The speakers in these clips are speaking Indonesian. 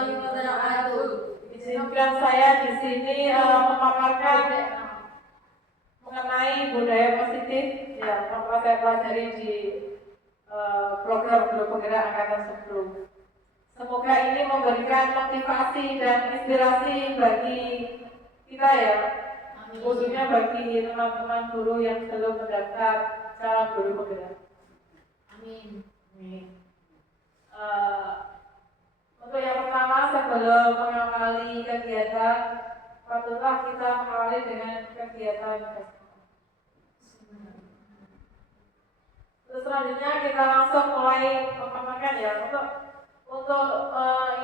warahmatullahi wabarakatuh. Izinkan saya di sini memaparkan mengenai budaya positif yang apa saya pelajari di program Guru Penggerak Angkatan 10. Semoga ini memberikan motivasi dan inspirasi bagi kita ya, khususnya bagi teman-teman guru yang belum mendaftar calon guru penggerak. Amin. Untuk yang pertama, sebelum mengawali kegiatan, patutlah kita mengawali dengan kegiatan. Terus selanjutnya kita langsung mulai memaparkan ya untuk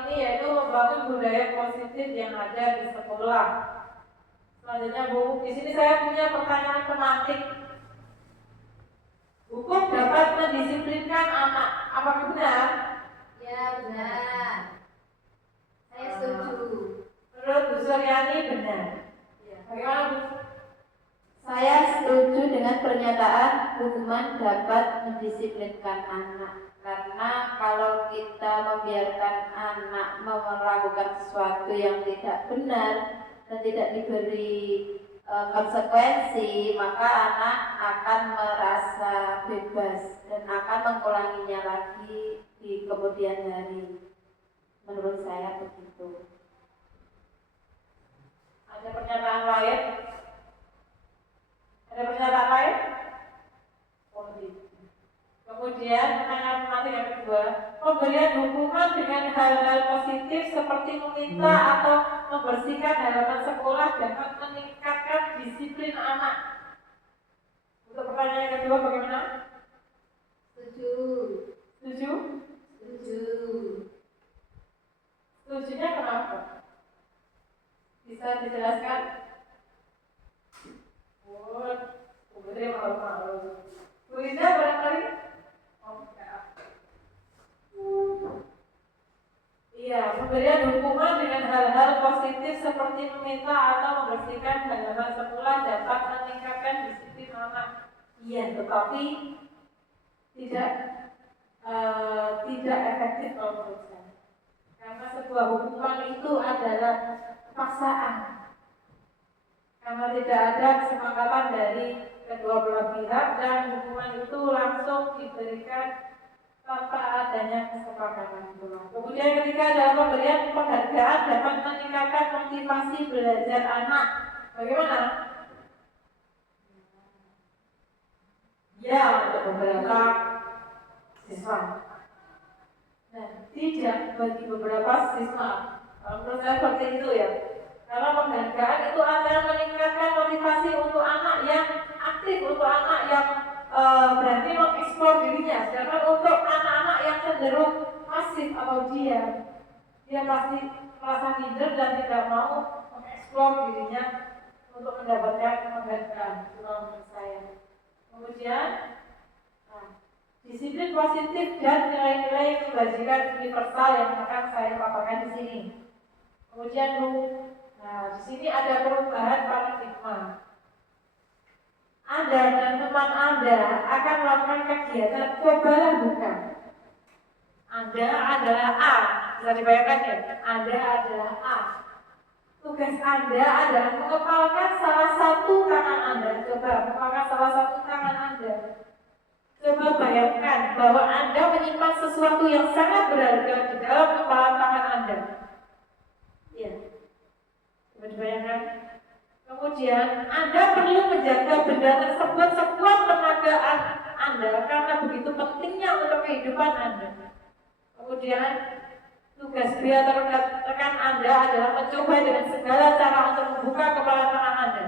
ini yaitu membangun budaya positif yang ada di sekolah. Selanjutnya Bu, di sini saya punya pertanyaan pemantik. Hukum dapat mendisiplinkan anak, apakah benar? Ya benar. Saya setuju. Menurut Bu Suryani benar. Ya. Bagaimana Bu? Saya setuju dengan pernyataan hukuman dapat mendisiplinkan anak. Karena kalau kita membiarkan anak melakukan sesuatu yang tidak benar dan tidak diberi konsekuensi, maka anak akan merasa bebas dan akan mengulanginya lagi di kemudian hari. Menurut saya begitu. Ada pernyataan lain? Ada pernyataan lain? Kemudian pertanyaan nanti yang kedua, pemberian hukuman dengan hal-hal positif seperti meminta atau membersihkan halaman sekolah dapat meningkatkan disiplin anak. Untuk pertanyaan yang kedua bagaimana? Setuju. Setuju? Setuju. Setujunya kenapa? Bisa dijelaskan? Kemudian malu-malu. Bu Ida barangkali? Iya, pemberian hukuman dengan hal-hal positif seperti meminta atau membersihkan halaman sekolah dapat meningkatkan disiplin anak. Iya, tetapi tidak efektif kalau menurut saya. Karena sebuah hukuman itu adalah paksaan. Karena tidak ada kesepakatan dari kedua belah pihak dan hukuman itu langsung diberikan tanpa adanya kesepakatan pula. Kemudian ketika dalam pemberian penghargaan dapat meningkatkan motivasi belajar anak. Bagaimana? Ya, untuk beberapa siswa. Nah, tidak bagi beberapa siswa. Menurut saya seperti itu ya. Karena penghargaan itu akan meningkatkan motivasi untuk anak yang aktif, untuk anak yang berarti mengeksplor dirinya. Sedangkan untuk anak-anak yang cenderung pasif atau diam, dia pasti merasa minder dan tidak mau mengeksplor dirinya untuk mendapatkan penghargaan. Itu menurut saya. Kemudian, disiplin positif dan nilai-nilai kebajikan universal yang akan saya paparkan di sini. Kemudian Bu, di sini ada perubahan paradigma. Anda dan teman Anda akan melakukan kegiatan cobalah bukan. Anda adalah A, bisa dibayangkan ya? Anda adalah A. Tugas Anda adalah mengepalkan salah satu tangan Anda. Coba mengepalkan salah satu tangan Anda. Coba bayangkan bahwa Anda menyimpan sesuatu yang sangat berharga di dalam kepalan tangan Anda. Ya, coba dibayangkan. Kemudian Anda perlu menjaga benda tersebut sekuat tenaga Anda karena begitu pentingnya untuk kehidupan Anda. Kemudian tugas B atau rekan Anda adalah mencoba dengan segala cara untuk membuka kepala tangan Anda.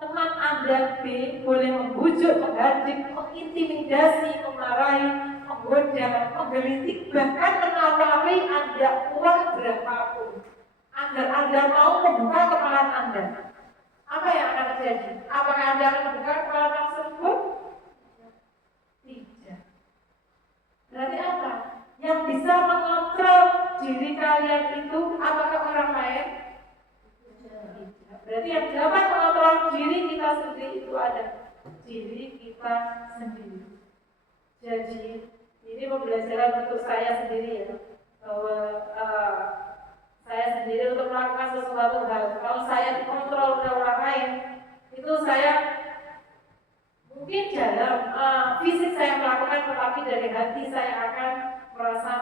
Teman Anda B boleh membujuk, menghardik, mengintimidasi, memarahi, menggoda, menggelitik, bahkan menawari Anda uang berapapun agar Anda mau membuka kepala Anda. Apa yang akan terjadi? Apakah Anda akan membuka kepala tersebut? Tidak. Berarti apa? Yang bisa mengontrol diri kalian itu apakah orang lain? Tidak. Berarti yang dapat mengontrol diri kita sendiri itu ada diri kita sendiri. Jadi ini pembelajaran untuk saya sendiri ya, bahwa suatu hal. Kalau saya dikontrol oleh orang lain, itu saya mungkin dalam fisik saya melakukan, tetapi dari hati saya akan merasa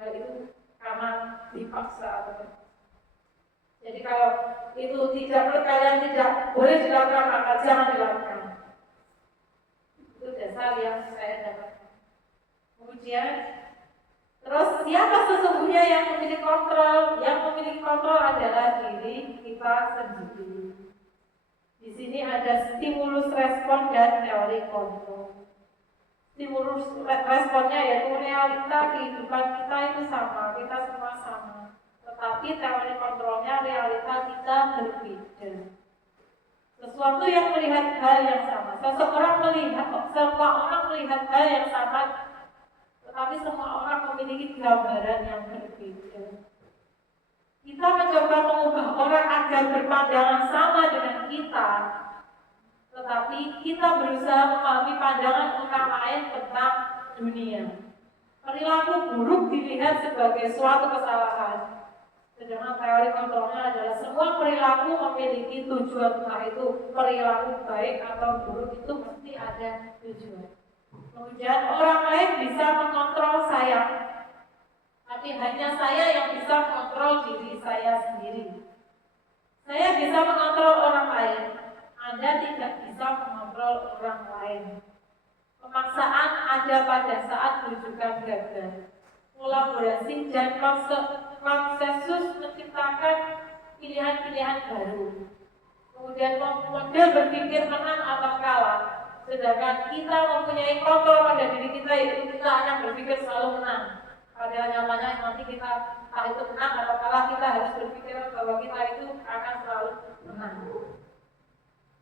hal itu karena dipaksa. Jadi kalau itu tidak menurut kalian tidak boleh dilakukan, maka jangan dilakukan. Itu dasar yang saya dapatkan. Kemudian terus siapa sesungguhnya yang memiliki kontrol? Yang memiliki kontrol adalah diri kita sendiri. Di sini ada stimulus respon dan teori kontrol. Stimulus responnya yaitu realita kehidupan kita itu sama, kita semua sama. Tetapi teori kontrolnya realita kita berbeda. Sesuatu yang melihat hal yang sama. Semua orang melihat hal yang sama, tetapi semua orang memiliki gambaran yang berbeda. Kita mencoba mengubah orang agar berpandangan sama dengan kita, tetapi kita berusaha memahami pandangan orang lain tentang dunia. Perilaku buruk dilihat sebagai suatu kesalahan, sedangkan teori kontrolnya adalah semua perilaku memiliki tujuan, entah itu perilaku baik atau buruk itu mesti ada tujuan. Kemudian orang lain bisa mengontrol saya, tapi hanya saya yang bisa mengontrol diri saya sendiri. Saya bisa mengontrol orang lain, Anda tidak bisa mengontrol orang lain. Pemaksaan ada pada saat rujukan gagal. Kolaborasi dan konsensus menciptakan pilihan-pilihan baru. Kemudian model berpikir menang atau kalah. Sedangkan kita mempunyai kontrol pada diri kita, itu kita akan berpikir selalu menang. Padahal nyatanya nanti kita entah itu menang atau kalah, kita harus berpikir bahwa kita itu akan selalu menang.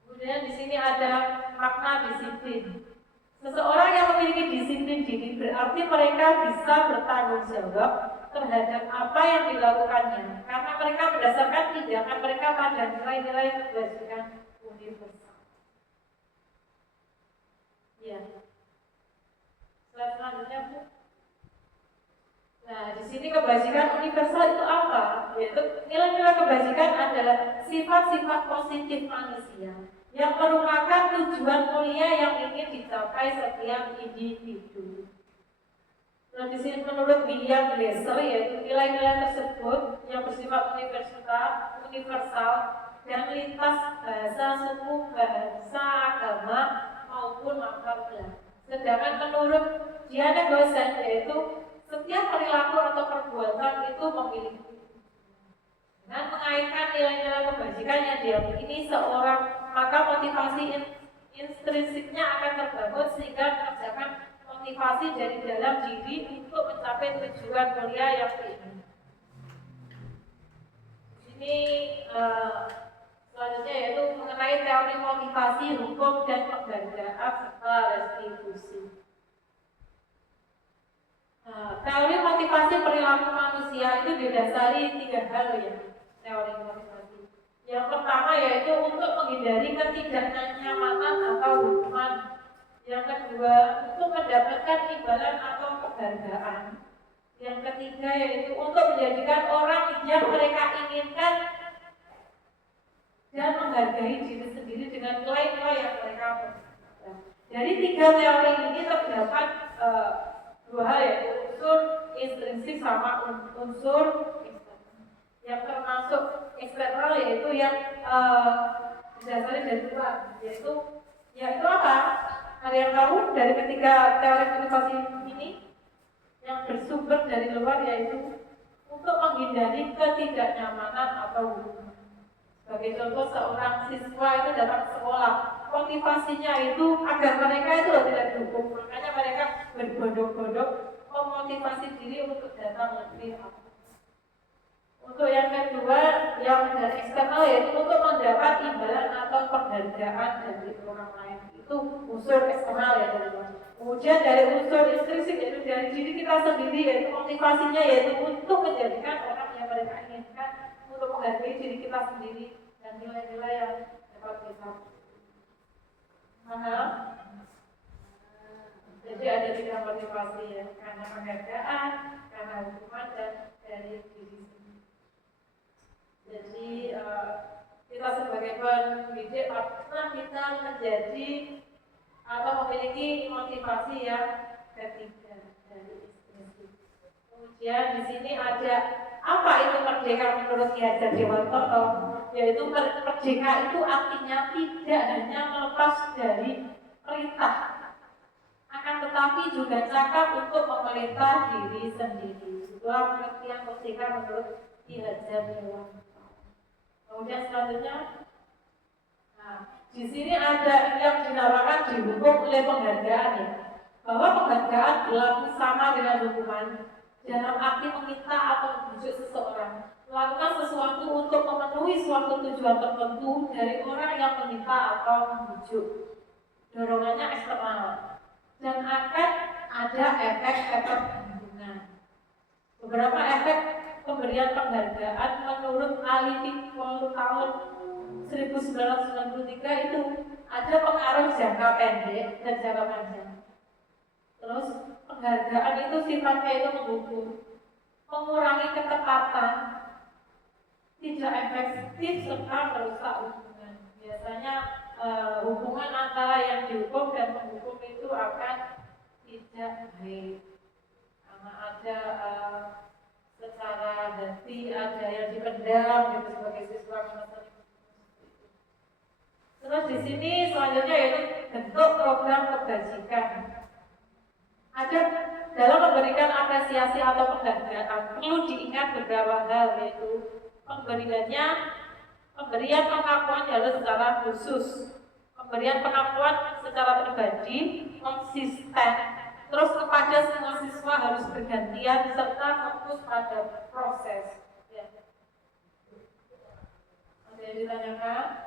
Kemudian di sini ada makna disiplin. Seseorang yang memiliki disiplin diri berarti mereka bisa bertanggung jawab terhadap apa yang dilakukannya, karena mereka berdasarkan tindakan mereka pada nilai-nilai kebajikan universal. Ya. Slide selanjutnya, Bu. Nah, di sini kebajikan universal itu apa? Yaitu nilai-nilai kebajikan adalah sifat-sifat positif manusia yang merupakan tujuan mulia yang ingin dicapai setiap individu. Nah, di sini menurut William Glasser, yaitu nilai-nilai tersebut yang bersifat universal dan lintas bahasa, suku, bahasa, agama maupun latar belakang. Sedangkan menurut Diana Gosen, yaitu setiap perilaku atau perbuatan itu memiliki. Dengan mengaitkan nilai-nilai kebajikan yang diakini seorang, maka motivasi intrinsiknya akan terbangun sehingga mengerjakan motivasi dari dalam diri untuk mencapai tujuan mulia yang diinginkan. Ini selanjutnya yaitu mengenai teori motivasi, hukum, dan penghargaan serta restitusi. Teori motivasi perilaku manusia itu didasari 3 hal ya. Teori motivasi. Yang pertama yaitu untuk menghindari ketidaknyamanan atau hukuman. Yang kedua untuk mendapatkan imbalan atau penghargaan. Yang ketiga yaitu untuk menjadikan orang yang mereka inginkan dan menghargai diri sendiri dengan nilai-nilai yang mereka punya. Dari 3 teori ini terdapat 2 hal yaitu unsur intrinsik sama unsur eksternal. Yang termasuk eksternal yaitu yang didasari dari luar, yaitu apa? Ada yang tahu dari ketiga teori motivasi ini? Yang bersumber dari luar yaitu untuk menghindari ketidaknyamanan atau hukuman. Sebagai contoh, seorang siswa itu datang ke sekolah, motivasinya itu agar mereka itu tidak dihukum, makanya mereka berbondong-bondong memotivasi diri untuk datang lebih awal. Untuk yang kedua, yang dari eksternal yaitu untuk mendapat imbalan atau penghargaan dari orang lain. Itu unsur eksternal ya teman-teman. Kemudian dari unsur intrinsik yaitu dari diri kita sendiri, yaitu motivasinya yaitu untuk menjadikan orang yang mereka inginkan, untuk menghargai diri kita sendiri dan nilai-nilai yang dapat kita mahal. Jadi ada 3 motivasi ya, karena penghargaan, karena hukuman, dan dari diri sendiri. Jadi sebagai pendidik pernah kita menjadi atau memiliki motivasi yang ketiga dari ekspresi. Kemudian di sini ada apa itu merdeka menurut Ki Hajar Dewanto, yaitu merdeka itu artinya tidak hanya melepas dari perintah, akan tetapi juga cakap untuk memerintah diri sendiri. Itulah pengertian merdeka menurut Ki Hajar Dewanto. Kemudian selanjutnya, di sini ada yang dinamakan dihukum oleh penghargaan ya, bahwa penghargaan berlaku sama dengan hukuman dalam arti meminta atau membujuk seseorang melakukan sesuatu untuk memenuhi suatu tujuan tertentu dari orang yang meminta atau membujuk. Dorongannya eksternal dan akan ada efek-efek lingkungan. Beberapa efek pemberian penghargaan menurut Alif tahun 1993 itu ada pengaruh jangka pendek dan jangka panjang. Terus penghargaan itu sifatnya itu mengukur, mengurangi ketepatan, tidak efektif serta merusak hubungan. Biasanya hubungan antara yang dihukum dan penghukum itu akan tidak baik karena ada secara hati, ada yang dipendam gitu sebagai siswa memesan. Terus di sini selanjutnya yaitu bentuk program kebajikan. Ada dalam memberikan apresiasi atau penghargaan perlu diingat beberapa hal, yaitu pemberian pengakuan harus secara khusus, pemberian pengakuan secara pribadi, konsisten, terus kepada semua siswa harus bergantian serta fokus pada proses. Ya. Ada yang ditanyakan?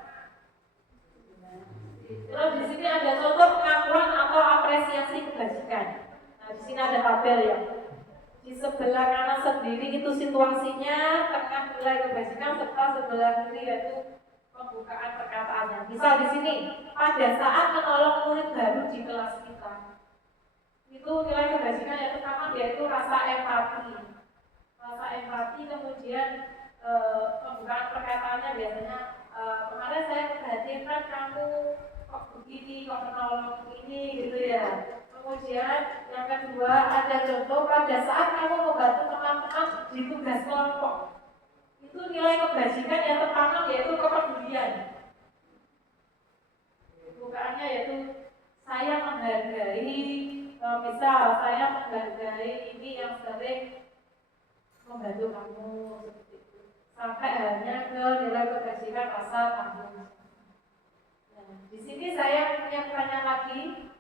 Terus di sini ada contoh pengakuan atau apresiasi kebajikan. Nah, di sini ada tabel ya. Di sebelah kanan sendiri itu situasinya, tengah nilai kebajikan, serta sebelah kiri yaitu pembukaan perkataannya. Misal di sini, pada saat menolong murid baru di kelas kita, itu nilai kebajikan yang pertama yaitu rasa empati. Rasa empati, kemudian pembukaan perkataannya biasanya kemarin saya perhatikan kamu kok begini, kok menolong ini gitu ya. Kemudian yang kedua ada contoh pada saat kamu membantu teman-teman di tugas kelompok. Itu nilai kebajikan yang pertama yaitu kepedulian. Bukaannya yaitu saya menghargai, misal saya menghargai ini yang sering membantu kamu seperti itu. Sampai hanya ke nilai kebajikan rasa tanggung. Nah, di sini saya punya pertanyaan lagi.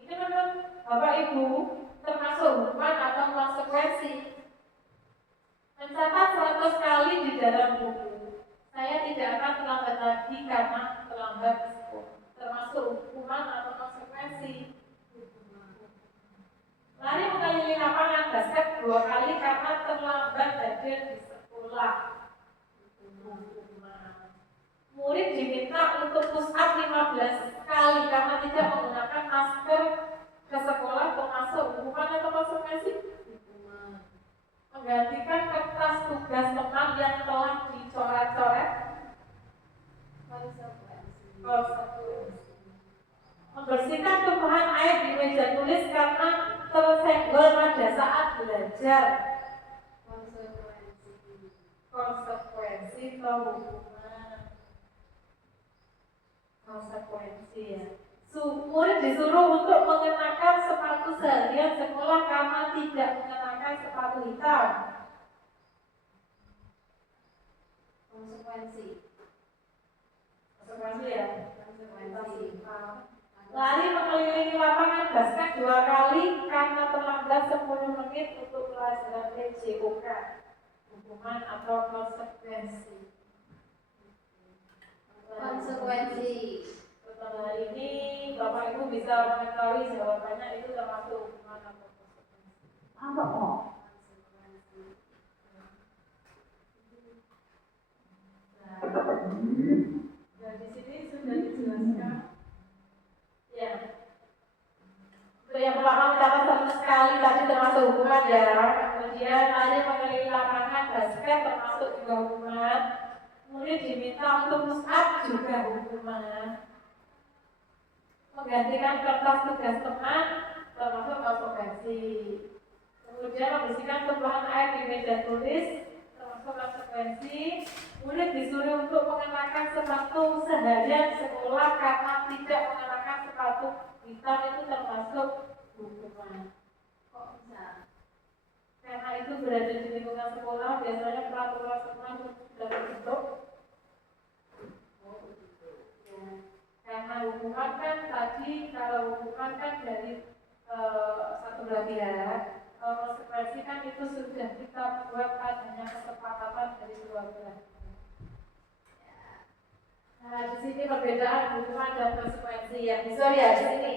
Ini menurut Bapak Ibu termasuk hukuman atau konsekuensi? Mencatat 100 kali di dalam buku. Saya tidak akan terlambat lagi karena terlambat termasuk hukuman atau konsekuensi. Lari mengelilingi lapangan basket 2 kali karena terlambat hadir di sekolah. Murid diminta untuk push up 15 kali karena tidak menggunakan masker ke sekolah, termasuk hukuman atau konsekuensi? Hukuman. Menggantikan kertas tugas teman yang telah dicoret-coret? Konsekuensi. Membersihkan tumpahan air di meja tulis karena tersenggol pada saat belajar? Konsekuensi atau hukuman? Konsekuensi ya. Murid disuruh untuk mengenakan sepatu seharian sekolah karena tidak mengenakan sepatu hitam. Konsekuensi ya. Konsekuensi. Lari mengelilingi lapangan basket 2 kali karena terlambat 10 menit untuk pelajaran PJOK. Hukuman atau konsekuensi? Konsekuensi. Setelah ini Bapak Ibu bisa mengetahui jawabannya itu termasuk hukuman atau konsekuensi. Apa kok? Nah, di sini sudah dijelaskan. Ya. Untuk yang pertama mencatat 100 kali tadi termasuk hukuman ya. Kemudian lari mengelilingi lapangan basket termasuk juga hukuman. Murid diminta untuk push up juga hukuman. Menggantikan kertas tugas teman termasuk konsekuensi. Kemudian membersihkan tumpahan air di meja tulis termasuk konsekuensi. Murid disuruh untuk mengenakan sepatu seharian sekolah karena tidak mengenakan sepatu hitam itu termasuk hukuman. Kok bisa? Karena itu berada di lingkungan sekolah, biasanya peraturan sekolah sudah terbentuk. Ya. Karena hukuman kan tadi, kalau hukuman kan dari satu belah pihak, konsekuensi kan itu sudah kita buat adanya kesepakatan dari dua belah. Nah, di sini perbedaan hukuman dan konsekuensi yang bisa ya di sini.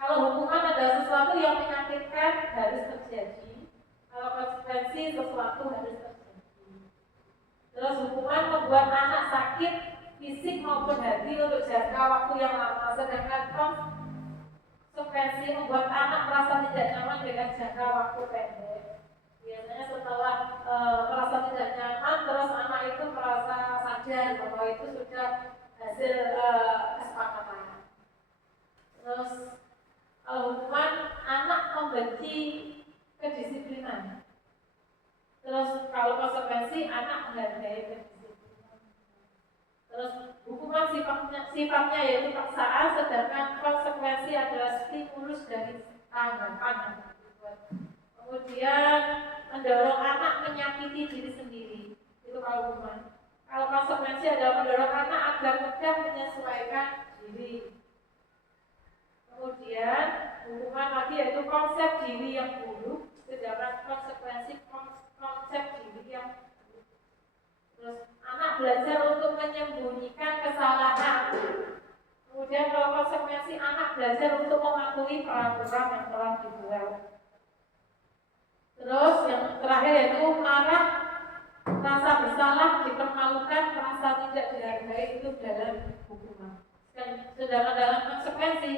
Kalau hukuman adalah sesuatu yang menyakitkan harus terjadi. Kalau konsekuensi sesuatu harus terjadi. Terus hukuman membuat anak sakit fisik maupun hati untuk jangka waktu yang lama, sedangkan konsekuensi membuat anak merasa tidak nyaman dengan jangka waktu pendek. Biasanya setelah merasa tidak nyaman, terus anak itu merasa sadar bahwa itu sudah hasil kesepakatan. Terus hukuman anak membenci kedisiplinan. Terus kalau konsekuensi anak menghargai kedisiplinan. Terus hukuman sifatnya yaitu paksaan, sedangkan konsekuensi adalah stimulus dari tanggapan. Kemudian mendorong anak menyakiti diri sendiri. Itu kalau hukuman. Kalau konsekuensi adalah mendorong anak agar mudah menyesuaikan diri. Kemudian hukuman lagi yaitu konsep diri yang buruk, sedangkan konsekuensi konsep diri yang buruk. Terus anak belajar untuk menyembunyikan kesalahan. Kemudian kalau konsekuensi anak belajar untuk mematuhi peraturan yang telah dibuat. Terus yang terakhir yaitu marah, rasa bersalah, dipermalukan, merasa tidak dihargai itu dalam hukuman. Sedangkan dalam konsekuensi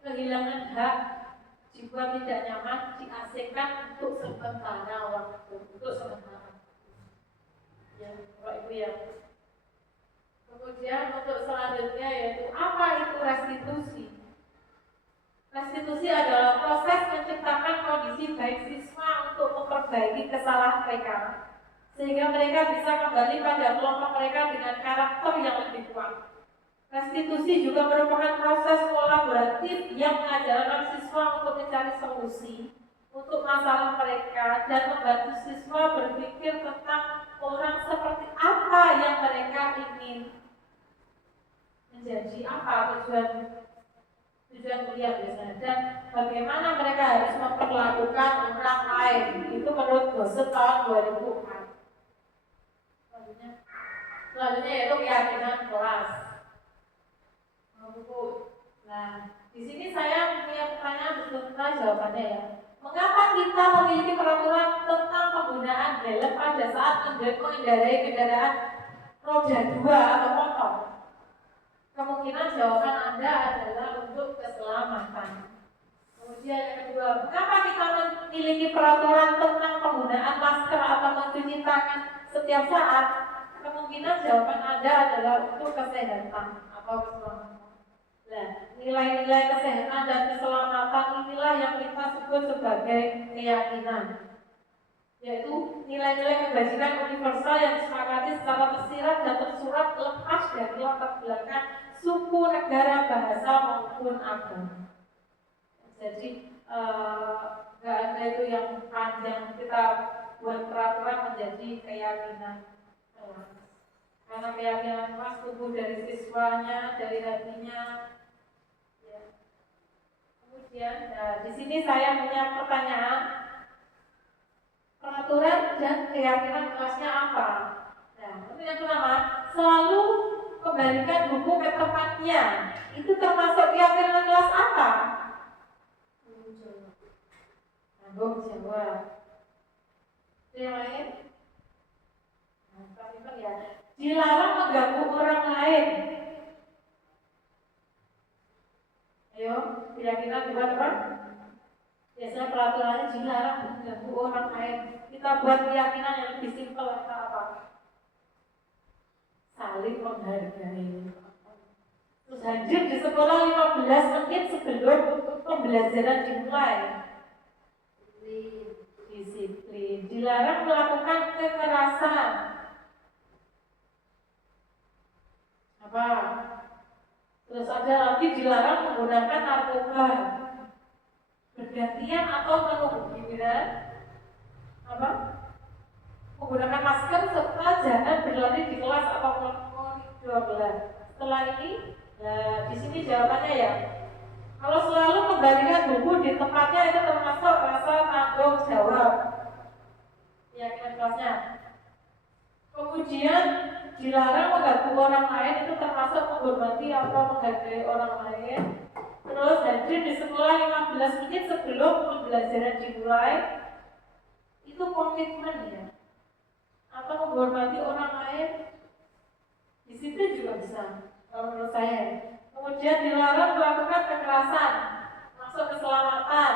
kehilangan hak, dibuat tidak nyaman, diasingkan untuk sementara waktu, untuk sementara. Ya, Bapak Ibu ya. Kemudian untuk selanjutnya yaitu apa itu restitusi? Restitusi adalah proses menciptakan kondisi baik siswa untuk memperbaiki kesalahan mereka, sehingga mereka bisa kembali pada kelompok mereka dengan karakter yang lebih kuat. Restitusi juga merupakan proses kolaboratif yang mengajarkan siswa untuk mencari solusi untuk masalah mereka dan membantu siswa berpikir tentang orang seperti apa yang mereka ingin menjadi, apa tujuan kuliah biasanya, dan bagaimana mereka harus memperlakukan orang lain. Itu menurut dosen tahun 2004. Selanjutnya yaitu keyakinan kelas. Nah, di sini saya punya pertanyaan beserta jawabannya ya. Mengapa kita memiliki peraturan tentang penggunaan helm pada saat mengendarai kendaraan roda 2 atau motor? Kemungkinan jawaban Anda adalah untuk keselamatan. Kemudian yang kedua, mengapa kita memiliki peraturan tentang penggunaan masker atau mencuci tangan setiap saat? Kemungkinan jawaban Anda adalah untuk kesehatan atau keselamatan. Nah, nilai-nilai kesehatan dan keselamatan inilah yang kita sebut sebagai keyakinan, yaitu nilai-nilai kebajikan universal yang disepakati secara tersirat dan tersurat lepas dari latar belakang suku, negara, bahasa maupun agama. Jadi nggak ada itu yang panjang, kita buat peraturan menjadi keyakinan. Karena keyakinan mas tumbuh dari siswanya, dari hatinya. Ya. Kemudian, di sini saya punya pertanyaan. Peraturan dan keyakinan kelasnya apa? Nah, untuk yang pertama, selalu kembalikan buku ke tempatnya. Itu termasuk keyakinan kelas apa? Tanggung jawab. Yang lain? Nah, ya. Dilarang mengganggu orang lain. Ayo, keyakinan buat apa? Biasanya peraturannya dilarang mengganggu orang lain. Kita buat keyakinan yang lebih simpel atau apa? saling menghargai. Terus hadir di sekolah 15 menit sebelum pembelajaran dimulai. Disiplin. Dilarang melakukan kekerasan. Apa? Terus ada lagi dilarang menggunakan narkoba. Bergantian atau menunggu giliran. Apa? Menggunakan masker serta jangan berlari di kelas atau koridor. Setelah ini, di sini jawabannya ya. Kalau selalu membalikan buku di tempatnya itu termasuk rasa tanggung jawab. Keyakinan kelasnya. Kemudian dilarang mengganggu orang lain itu termasuk menghormati atau menghargai orang lain. Terus hadir di sekolah 15 menit sebelum pembelajaran dimulai. Itu komitmen ya. Atau menghormati orang lain. Disiplin juga bisa. Kalau menurut saya. Kemudian dilarang melakukan kekerasan, masuk keselamatan,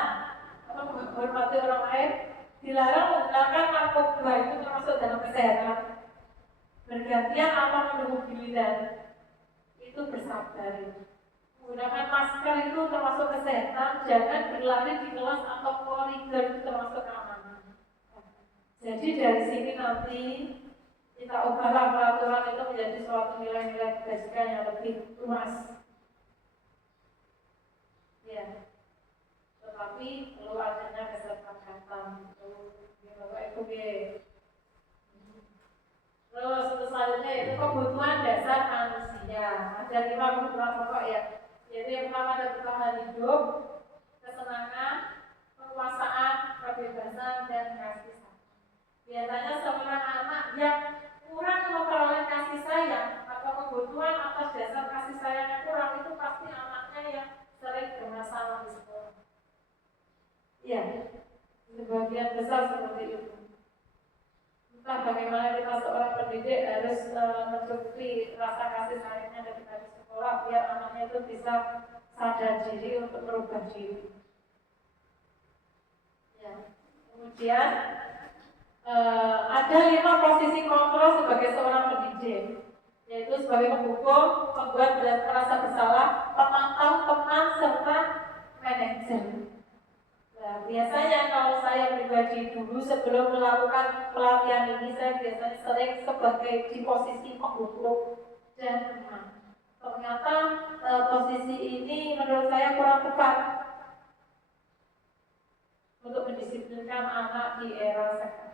atau menghormati orang lain. Dilarang menggunakan narkoba, itu termasuk dalam kesehatan. Bergantian atau menunggu giliran, itu bersabar. Menggunakan masker itu termasuk kesehatan. Jangan berlari di kelas atau koridor, itu termasuk keamanan. Jadi dari sini nanti kita ubahlah peraturan itu menjadi suatu nilai-nilai kebajikan yang lebih luas. Ya, tetapi perlu adanya kesepakatan itu Terus selanjutnya itu kebutuhan dasar manusia. Ada 5 kebutuhan pokok ya. Yaitu yang pertama ada kebutuhan hidup, kesenangan, kekuasaan, kebebasan, dan kasih sayang. Biasanya seorang anak yang kurang memperoleh kasih sayang atau kebutuhan atas dasar kasih sayang yang kurang itu pasti anaknya yang sering bermasalah di sekolah. Ya, sebagian besar seperti itu. Entah bagaimana kita seorang pendidik harus mencukupi rasa kasih sayangnya ketika di sekolah biar anaknya itu bisa sadar diri untuk merubah diri. Ya. Kemudian ada 5 posisi kontrol sebagai seorang pendidik, yaitu sebagai penghukum, pembuat merasa bersalah, pemantau teman serta manajer. Nah, biasanya kalau saya pribadi dulu sebelum melakukan pelatihan ini, saya biasanya sering sebagai di posisi penghukum dan teman. Ternyata posisi ini menurut saya kurang tepat untuk mendisiplinkan anak di era sekarang.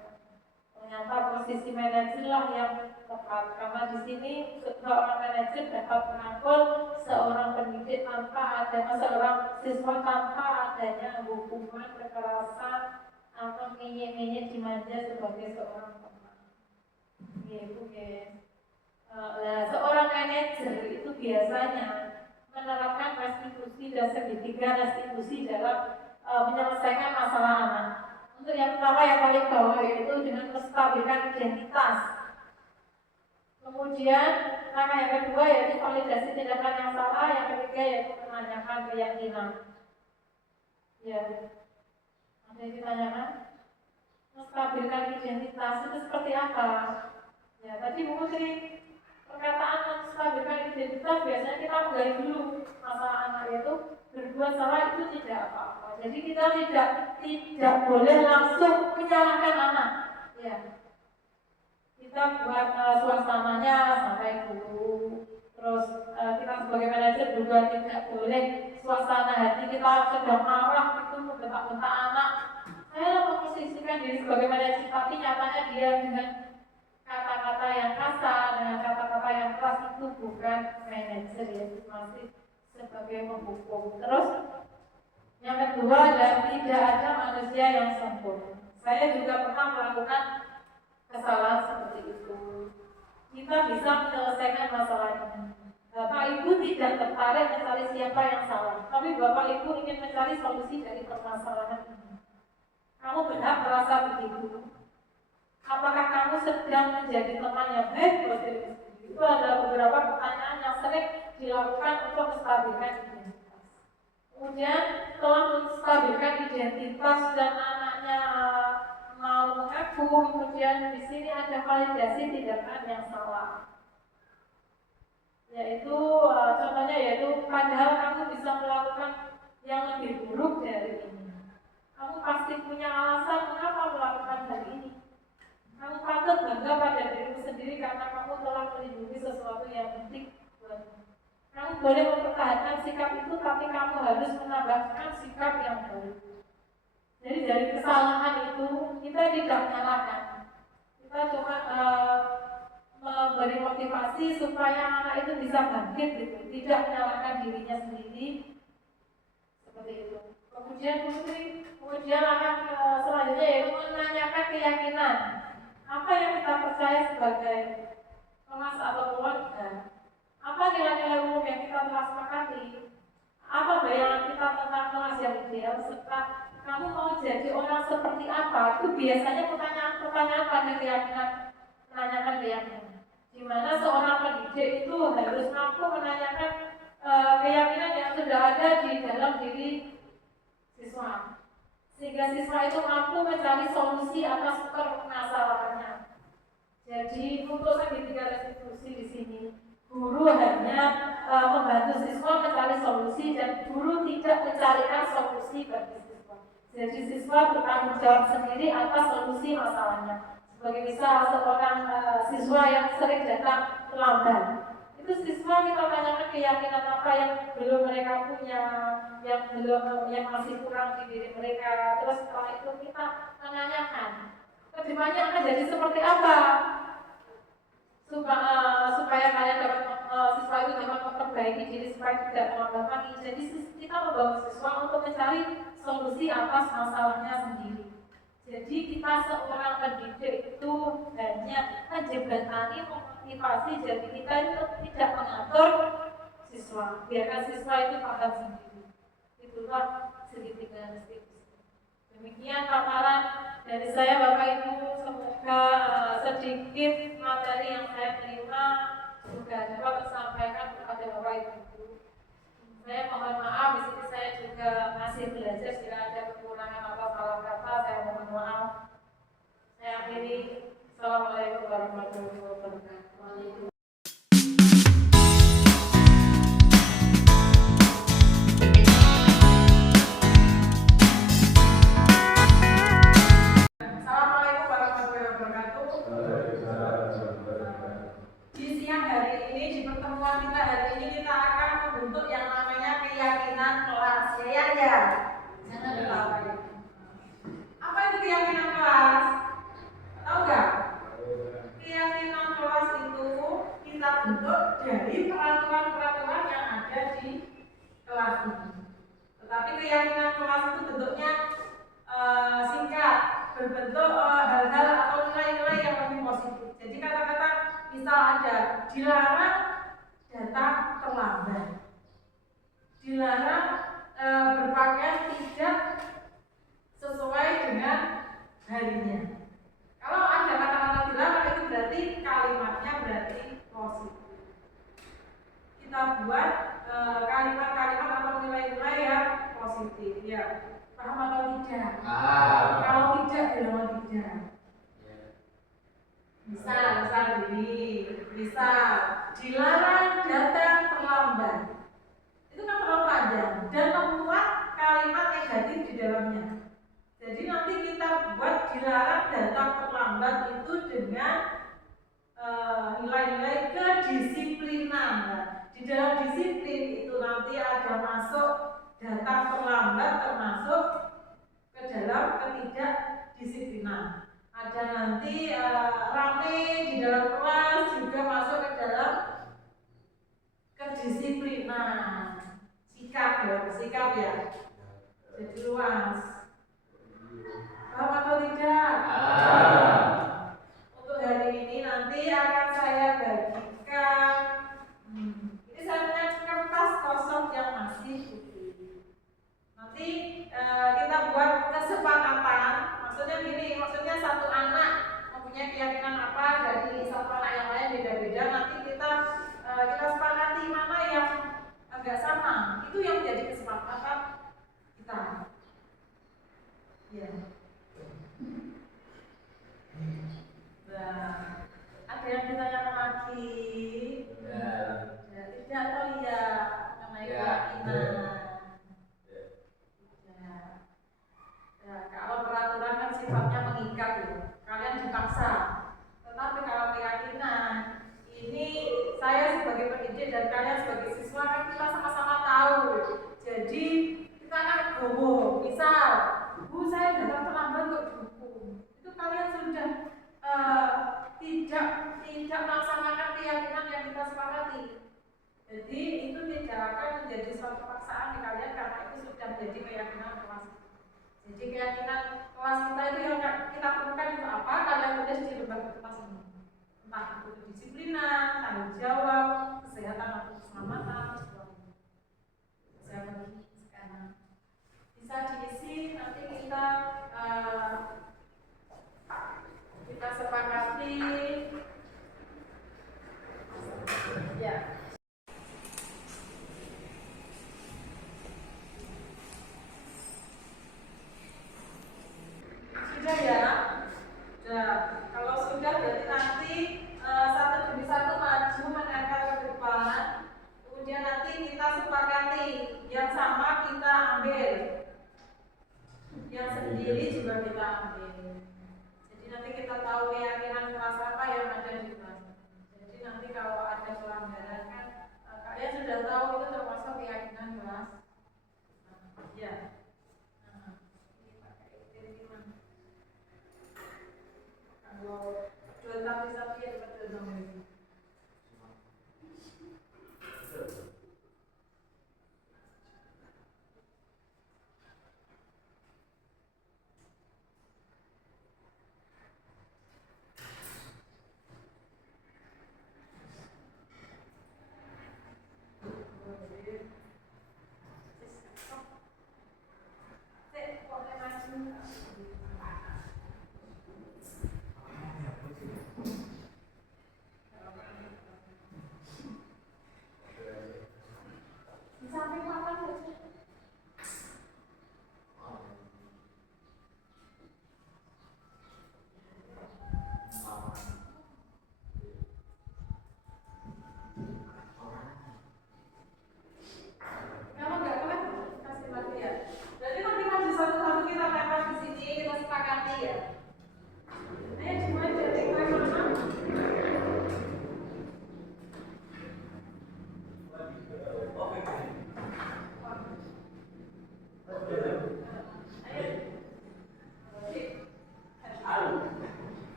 Ternyata posisi manajer lah yang tepat, karena di sini seorang manajer dapat merangkul seorang pendidik tanpa adanya seorang siswa tanpa adanya hukuman, kekerasan atau minyak-minyak dimanja sebagai seorang teman. Gitu guys. Seorang manajer itu biasanya menerapkan restitusi dan segitiga restitusi dalam menyelesaikan masalah anak. Untuk yang pertama yang paling bawah yaitu dengan menstabilkan identitas. Kemudian langkah yang kedua yaitu validasi tindakan yang salah. Yang ketiga yaitu menanyakan keyakinan. Ya, ada yang ditanyakan? Menstabilkan identitas itu seperti apa? Ya, tadi Bu Putri perkataan menstabilkan identitas biasanya kita menggali dulu masalah anak itu berbuat salah itu tidak apa-apa. Jadi kita tidak boleh langsung menyalahkan anak. Ya. Kita buat suasananya sampai dulu. Terus kita sebagai manajer juga tidak boleh suasana hati kita sedang marah itu membentak-bentak anak. Saya memposisikan diri sebagai manajer, tapi nyatanya dia dengan kata-kata yang kasar, dengan kata-kata yang keras itu bukan manajer ya, itu masih sebagai penghukum. Terus yang kedua adalah tidak ada manusia yang sempurna. Saya juga pernah melakukan kesalahan seperti itu. Kita bisa menyelesaikan masalah ini. Bapak Ibu tidak tertarik mencari siapa yang salah, tapi Bapak Ibu ingin mencari solusi dari permasalahan ini. Kamu berhak merasa begitu. Apakah kamu sedang menjadi teman yang baik buat diri sendiri? Itu adalah beberapa pertanyaan yang sering dilakukan untuk menstabilkan identitas. Kemudian setelah menstabilkan identitas dan anaknya mau mengaku, kemudian di sini ada validasi tindakan yang salah. yaitu contohnya yaitu padahal kamu bisa melakukan yang lebih buruk dari ini. Kamu pasti punya alasan mengapa melakukan hal ini. Kamu patut bangga pada dirimu sendiri karena kamu telah melindungi sesuatu yang penting buatmu. Kamu boleh mempertahankan sikap itu, tapi kamu harus menambahkan sikap yang baru. Jadi dari kesalahan itu kita tidak menyalahkan. Kita cuma memberi motivasi supaya anak itu bisa bangkit gitu, tidak menyalahkan dirinya sendiri seperti itu. Kemudian akan selanjutnya yaitu menanyakan keyakinan. Apa yang kita percaya sebagai kelas atau keluarga? Apa nilai-nilai umum yang kita telah sepakati? Apa bayangan kita tentang kelas yang ideal? Serta kamu mau jadi orang seperti apa? Itu biasanya pertanyaan-pertanyaan pada keyakinan, menanyakan keyakinan. Di mana seorang pendidik itu harus mampu menanyakan keyakinan yang sudah ada di dalam diri siswa, sehingga siswa itu mampu mencari solusi atas permasalahannya. Jadi untuk segitiga restitusi di sini, guru hanya membantu siswa mencari solusi dan guru tidak mencarikan solusi bagi siswa. Jadi siswa bertanggung jawab sendiri atas solusi masalahnya. Sebagai misal seorang siswa yang sering datang terlambat, itu siswa kita tanyakan keyakinan apa yang belum mereka punya, yang masih kurang di diri mereka. Terus setelah itu kita menanyakan kedepannya akan jadi seperti apa supaya kalian dapat siswa itu dapat memperbaiki diri supaya tidak terlambat lagi. Jadi kita membawa siswa untuk mencari solusi atas masalahnya sendiri. Jadi kita seorang pendidik itu hanya menjembatani, memotivasi, jadi kita itu tidak mengatur siswa, biarkan siswa itu paham sendiri. Itulah segitiga restitusi. Demikian paparan dari saya Bapak Ibu, semoga sedikit materi yang saya terima juga dapat disampaikan kepada Bapak Ibu. Saya mohon maaf, di sini saya juga masih belajar, jika ada kekurangan atau salah kata saya mohon maaf. Saya akhiri. Assalamualaikum warahmatullahi wabarakatuh. Assalamualaikum warahmatullahi wabarakatuh. Di siang hari ini, di pertemuan kita hari ini, kita akan membentuk yang namanya keyakinan kelas. Ya. Jangan lupa. Apa itu keyakinan kelas? Tahu nggak? Keyakinan kelas itu kita bentuk dari peraturan-peraturan yang ada di kelas ini. Tetapi keyakinan kelas itu bentuknya singkat, berbentuk hal-hal atau nilai-nilai yang lebih positif. Jadi kata-kata misal ada dilarang datang terlambat, dilarang berpakaian tidak sesuai dengan harinya. Kalau ada kata-kata dilarang itu berarti kalimatnya berarti positif. Kita buat kalimat-kalimat atau nilai-nilai yang positif. Ya, paham atau tidak? Kalau tidak, bilang tidak. Misal dilarang datang terlambat. Itu kan terlalu panjang dan memuat kalimat negatif di dalamnya. Jadi nanti kita buat dilarang datang terlambat itu dengan nilai-nilai kedisiplinan. Nah, di dalam disiplin itu nanti ada masuk datang terlambat termasuk ke dalam ketidakdisiplinan. Ada nanti rame di dalam kelas juga masuk ke dalam kedisiplinan. Sikap ya. Jadi luas. Paham atau tidak? Untuk hari ini nanti akan saya bagikan. Ini saya punya kertas kosong yang masih putih. Nanti kita buat kesepakatan. Maksudnya satu anak mempunyai keyakinan apa dari satu anak yang lain beda-beda. Nanti kita sepakati mana yang agak sama. Itu yang menjadi kesepakatan kita. Ya. Jadi itu tidak akan menjadi suatu paksaan di kalian karena itu sudah menjadi keyakinan kelas. Jadi keyakinan kelas kita itu yang kita perlukan itu apa? Kalian tulis di lembar kertas ini. Entah itu kedisiplinan, tanggung jawab, kesehatan atau keselamatan, saya bagi sekarang bisa diisi nanti kita sepakati ya. Sudah ya? Sudah. Kalau sudah berarti nanti satu demi satu maju menempel ke depan. Kemudian nanti kita sepakati yang sama kita ambil, yang sendiri juga kita ambil. Jadi nanti kita tahu keyakinan kelas apa yang ada di kelas. Jadi nanti kalau ada pelanggaran kan kalian sudah tahu itu termasuk keyakinan kelas. Ya. Ini pakai kiriman. Kalau dua tapi ya dapat dua nomor.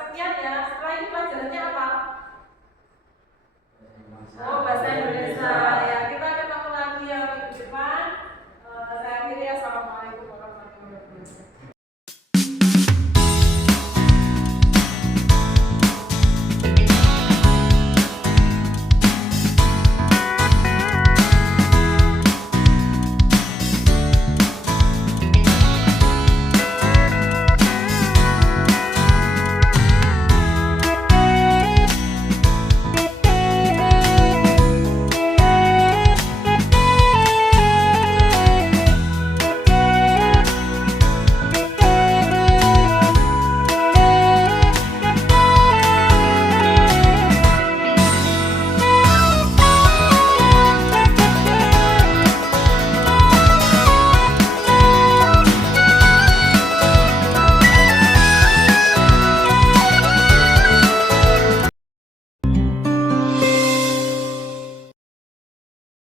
Sekian ya. Setelah ini pelajarannya apa?